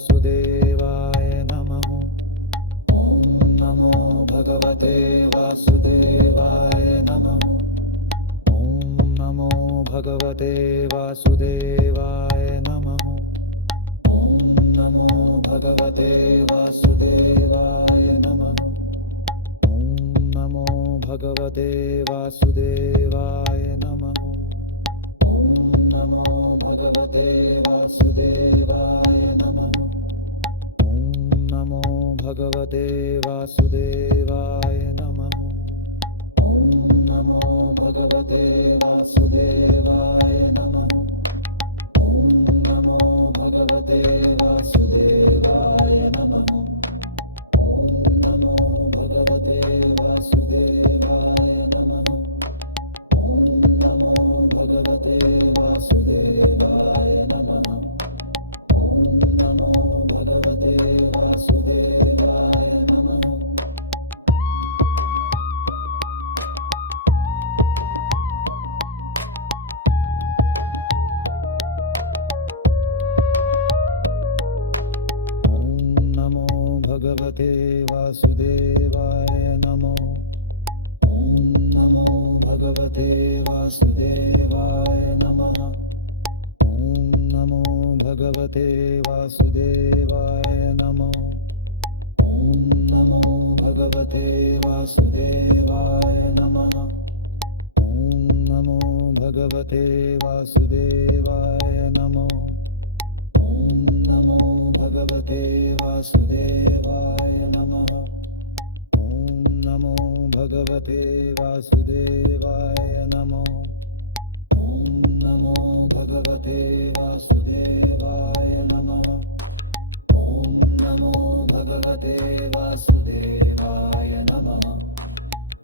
वासुदेवाय नमः। ॐ नमो भगवते वासुदेवाय नमः। ॐ नमो भगवते वासुदेवाय नमः। ॐ नमो भगवते वासुदेवाय नमः। ॐ नमो भगवते वासुदेवाय नमः। ॐ नमो भगवते वासुदेवाय नमः। ॐ नमो भगवते वासुदेवाय नमः। ॐ नमो भगवते वासुदेवाय नमः। ॐ नमो भगवते वासुदेवाय नमः। ॐ नमो भगवते वासुदेवाय नमः। ॐ नमो भगवते वासुदेवाय नमः। ॐ नमो भगवते वासुदेवाय नमः। ॐ नमो भगवते वासुदेवाय नमो। ॐ नमो भगवते वासुदेवाय नमः। ॐ नमो भगवते वासुदेवाय नमो। ॐ नमो भगवते वासुदेवाय नमः। ॐ नमो भगवते वासुदेवाय नमो। ॐ नमो भगवते वासुदेवाय नमः। ॐ नमो भगवते वासुदेवाय नमो। ॐ नमो भगवते वासुदेवाय नमः। ॐ नमो भगवते वासुदेवाय नमः।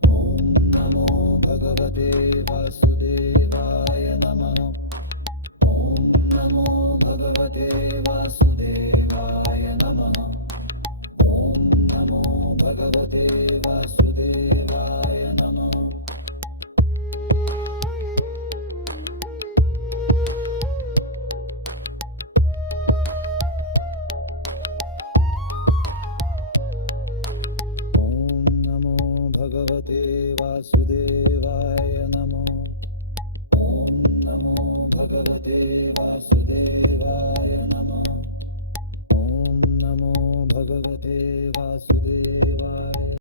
ॐ नमो भगवते वासुदेवाय नमः। ॐ नमो भगवते वासुदेवाय नमः। ॐ नमो भगवते वासुदेवाय नमः। ॐ नमो भगवते वासुदेवाय नमो। ॐ नमो भगवते वासुदेवाय नमः। ॐ नमो भगवते वासुदेवाय